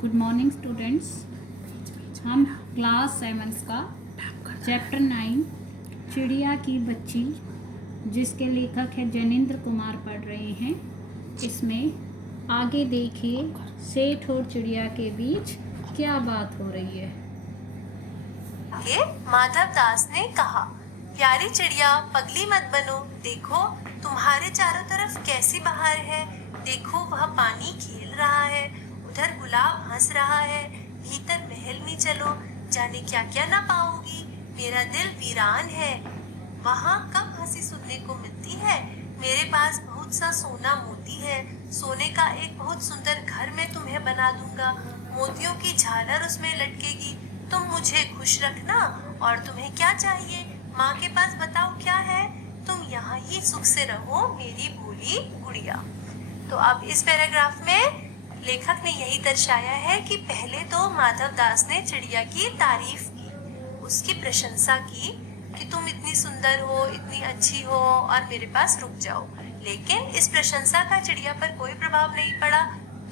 Good morning students. हम class 7 का chapter 9 चिड़िया की बच्ची, जिसके लेखक है जनेंद्र कुमार, पढ़ रहे हैं। इसमें आगे देखिए, सेठ और चिड़िया के बीच क्या बात हो रही है। आगे माधव दास ने कहा, प्यारी चिड़िया, पगली मत बनो। देखो तुम्हारे चारों तरफ कैसी बहार है। देखो वह पानी खेल रहा है, उधर गुलाब हंस रहा है। भीतर महल में चलो, जाने क्या क्या ना पाओगी। मेरा दिल वीरान है, वहाँ कब हंसी सुनने को मिलती है। मेरे पास बहुत सा सोना मोती है। सोने का एक बहुत सुंदर घर मैं तुम्हें बना दूंगा। मोतियों की झालर उसमें लटकेगी। तुम मुझे खुश रखना। और तुम्हें क्या चाहिए, माँ के पास बताओ क्या है। तुम यहाँ ही सुख से रहो मेरी भोली गुड़िया। तो अब इस पैराग्राफ में लेखक ने यही दर्शाया है कि पहले तो माधव दास ने चिड़िया की तारीफ की, उसकी प्रशंसा की कि तुम इतनी सुंदर हो, इतनी अच्छी हो और मेरे पास रुक जाओ। लेकिन इस प्रशंसा का चिड़िया पर कोई प्रभाव नहीं पड़ा।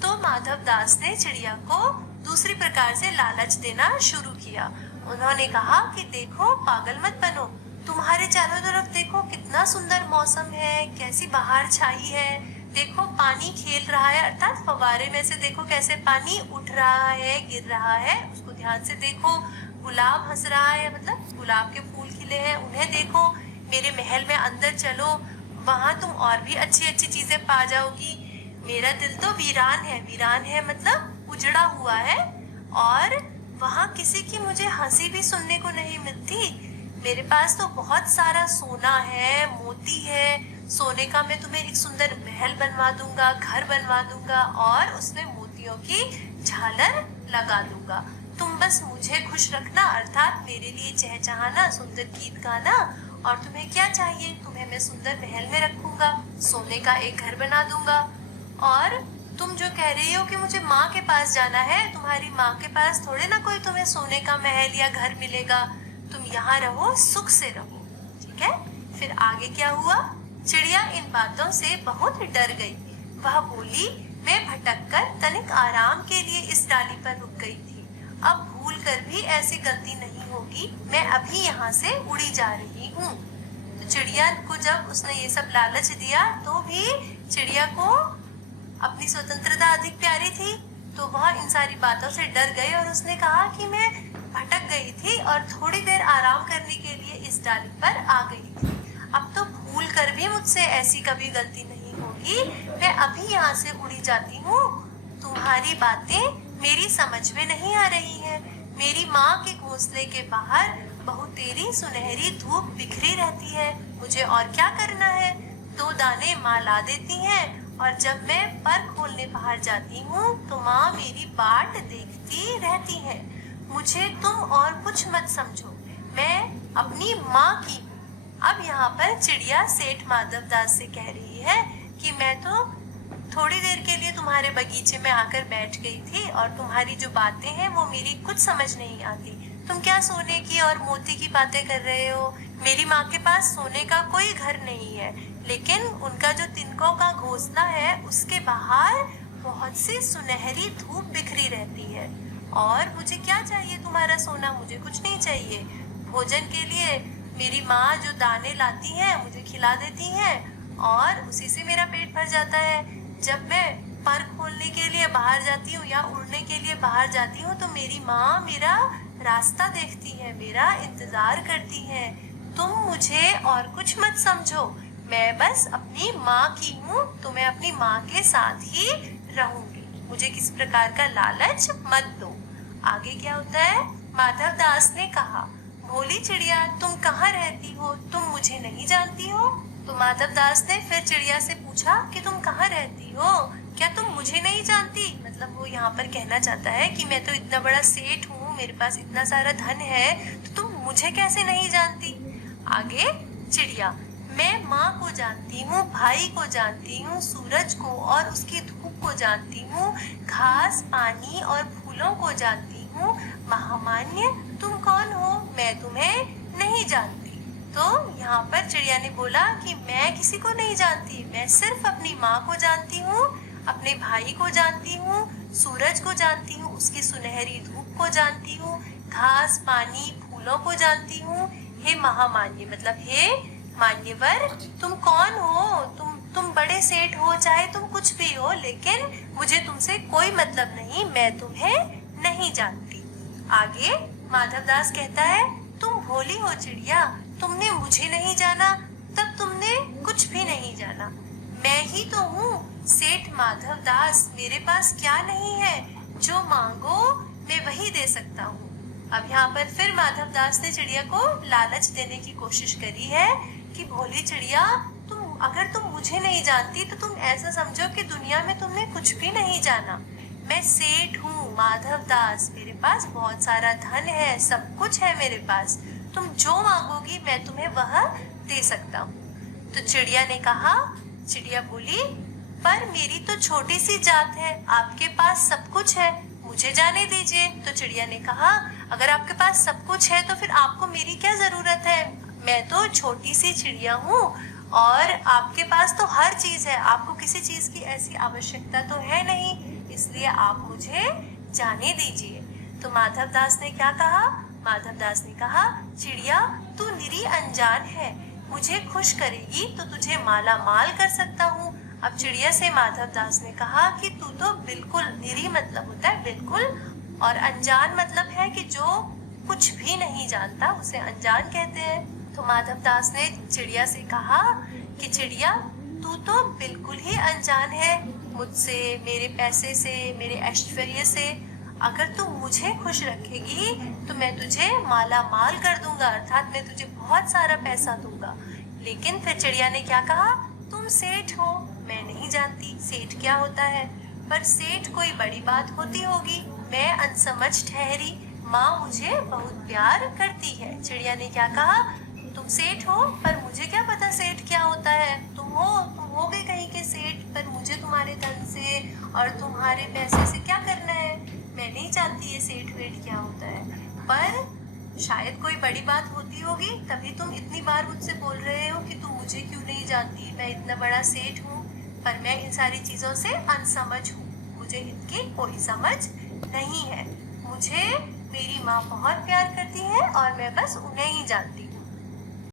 तो माधव दास ने चिड़िया को दूसरी प्रकार से लालच देना शुरू किया। उन्होंने कहा कि देखो पागल मत बनो, तुम्हारे चारों तरफ देखो कितना सुंदर मौसम है, कैसी बहार छाई है। देखो पानी खेल रहा है, अर्थात फव्वारे में से देखो कैसे पानी उठ रहा है, गिर रहा है, उसको ध्यान से देखो। गुलाब हंस रहा है, मतलब गुलाब के फूल खिले हैं, उन्हें देखो। मेरे महल में अंदर चलो, वहां तुम और भी अच्छी अच्छी चीजें पा जाओगी। मेरा दिल तो वीरान है, वीरान है मतलब उजड़ा हुआ है, और वहां किसी की मुझे हंसी भी सुनने को नहीं मिलती। मेरे पास तो बहुत सारा सोना है, मोती है। सोने का मैं तुम्हें एक सुंदर महल बनवा दूंगा, घर बनवा दूंगा, और उसमें मोतियों की झालर लगा दूंगा। तुम बस मुझे खुश रखना, अर्थात मेरे लिए चहचहाना, सुंदर गीत गाना। और तुम्हें क्या चाहिए, तुम्हें मैं सुंदर महल में रखूंगा, सोने का एक घर बना दूंगा। और तुम जो कह रही हो कि मुझे माँ के पास जाना है, तुम्हारी माँ के पास थोड़े ना कोई तुम्हें सोने का महल या घर मिलेगा। तुम यहाँ रहो, सुख से रहो, ठीक है। फिर आगे क्या हुआ। चिड़िया इन बातों से बहुत डर गई। वह बोली, मैं भटक कर तनिक आराम के लिए इस डाली पर रुक गई थी। अब भूल कर भी ऐसी गलती नहीं होगी, मैं अभी यहाँ से उड़ी जा रही हूँ। तो चिड़िया को जब उसने ये सब लालच दिया, तो भी चिड़िया को अपनी स्वतंत्रता अधिक प्यारी थी। तो वह इन सारी बातों से डर गई और उसने कहा कि मैं भटक गई थी और थोड़ी देर आराम करने के लिए इस डाली पर आ गई थी। अब तो भूल कर भी मुझसे ऐसी कभी गलती नहीं होगी, मैं अभी यहाँ से उड़ी जाती हूँ। तुम्हारी बातें मेरी समझ में नहीं आ रही हैं। मेरी माँ के घोंसले के बाहर बहुतेरी सुनहरी धूप बिखरी रहती है। मुझे और क्या करना है। 2 दाने माँ ला देती हैं, और जब मैं पर खोलने बाहर जाती हूँ तो माँ मेरी बाट देखती रहती है। मुझे तुम और कुछ मत समझो, मैं अपनी माँ की हूँ। अब यहाँ पर चिड़िया सेठ माधव दास से कह रही है कि मैं तो थोड़ी देर के लिए तुम्हारे बगीचे में आकर बैठ गई थी, और तुम्हारी जो बातें हैं वो मेरी कुछ समझ नहीं आती। तुम क्या सोने की और मोती की बातें कर रहे हो। मेरी माँ के पास सोने का कोई घर नहीं है, लेकिन उनका जो तिनकों का घोंसला है उसके बाहर बहुत सी सुनहरी धूप बिखरी रहती है। और मुझे क्या चाहिए तुम्हारा सोना, मुझे कुछ नहीं चाहिए। भोजन के लिए मेरी माँ जो दाने लाती हैं मुझे खिला देती हैं, और उसी से मेरा पेट भर जाता है। जब मैं पर खोलने के लिए बाहर जाती हूँ या उड़ने के लिए बाहर जाती हूँ तो मेरी माँ मेरा रास्ता देखती है, मेरा इंतजार करती है। तुम मुझे और कुछ मत समझो, मैं बस अपनी माँ की हूँ, तो मैं अपनी माँ के साथ ही रहूंगी। मुझे किसी प्रकार का लालच मत दो। आगे क्या होता है। माधव दास ने कहा, भोली चिड़िया, तुम कहाँ रहती हो, तुम मुझे नहीं जानती हो। तो माधव दास ने फिर चिड़िया से पूछा कि तुम कहाँ रहती हो, क्या तुम मुझे नहीं जानती। मतलब वो यहाँ पर कहना चाहता है कि मैं तो इतना बड़ा सेठ हूँ, मेरे पास इतना सारा धन है, तो तुम मुझे कैसे नहीं जानती। आगे चिड़िया, मैं माँ को जानती हूँ, भाई को जानती हूँ, सूरज को और उसकी धूप को जानती हूँ, घास पानी और फूलों को जानती हूँ। महामान्य, तुम कौन हो, मैं तुम्हें नहीं जानती। तो यहाँ पर चिड़िया ने बोला कि मैं किसी को नहीं जानती, मैं सिर्फ अपनी माँ को जानती हूँ, अपने भाई को जानती हूँ, सूरज को जानती हूँ, उसकी सुनहरी धूप को जानती हूँ, घास, पानी, फूलों को जानती हूँ। हे महामान्य, मतलब हे मान्यवर, तुम कौन हो? तुम बड़े सेठ हो, चाहे तुम कुछ भी हो, लेकिन मुझे तुमसे कोई मतलब नहीं, मैं तुम्हें नहीं जानती। आगे माधवदास कहता है, तुम भोली हो चिड़िया, तुमने मुझे नहीं जाना, तब तुमने कुछ भी नहीं जाना। मैं ही तो हूँ सेठ माधवदास, मेरे पास क्या नहीं है, जो मांगो मैं वही दे सकता हूँ। अब यहाँ पर फिर माधवदास ने चिड़िया को लालच देने की कोशिश करी है कि भोली चिड़िया, अगर तुम मुझे नहीं जानती तो तुम ऐसा समझो कि दुनिया में तुमने कुछ भी नहीं जाना। मैं सेठ हूँ माधवदास, मेरे पास बहुत सारा धन है, सब कुछ है मेरे पास, तुम जो मांगोगी मैं तुम्हें वह दे सकता हूँ। तो चिड़िया ने कहा, चिड़िया बोली, पर मेरी तो छोटी सी जात है, आपके पास सब कुछ है, मुझे जाने दीजिए। तो चिड़िया ने कहा, अगर आपके पास सब कुछ है तो फिर आपको मेरी क्या जरूरत है? मैं तो छोटी सी चिड़िया हूँ और आपके पास तो हर चीज है, आपको किसी चीज की ऐसी आवश्यकता तो है नहीं, इसलिए आप मुझे जाने दीजिए। तो माधवदास ने क्या कहा? माधवदास ने कहा, चिड़िया तू निरी अनजान है, मुझे खुश करेगी तो तुझे माला माल कर सकता हूँ। अब चिड़िया से माधवदास ने कहा कि तू तो बिल्कुल, निरी मतलब होता है बिल्कुल, और अनजान मतलब है कि जो कुछ भी नहीं जानता उसे अनजान कहते हैं। तो माधवदास ने चिड़िया से कहा कि चिड़िया तू तो बिल्कुल ही अनजान है मुझसे, मेरे पैसे से, मेरे ऐश्वर्य से। अगर तू मुझे खुश रखेगी तो मैं तुझे माला माल कर दूंगा, अर्थात मैं तुझे बहुत सारा पैसा दूंगा। लेकिन फिर चिड़िया ने क्या कहा? तुम सेठ हो, मैं नहीं जानती सेठ क्या होता है, पर सेठ कोई बड़ी बात होती होगी, मैं अनसमझ ठहरी, माँ मुझे बहुत प्यार करती है। चिड़िया ने क्या कहा? तुम सेठ हो, पर मुझे क्या पता सेठ क्या होता है। तुम होगे कहीं के सेठ, पर मुझे तुम्हारे धन से और तुम्हारे पैसे से क्या करना है, मैं नहीं जानती ये सेठ वेठ क्या होता है, पर शायद कोई बड़ी बात होती होगी, तभी तुम इतनी बार मुझसे बोल रहे हो कि तुम मुझे क्यों नहीं जानती, मैं इतना बड़ा सेठ हूँ, पर मैं इन सारी चीजों से अनसमझ हूँ, मुझे इनकी कोई समझ नहीं है, मुझे मेरी माँ बहुत प्यार करती है और मैं बस उन्हें ही जानती हूँ।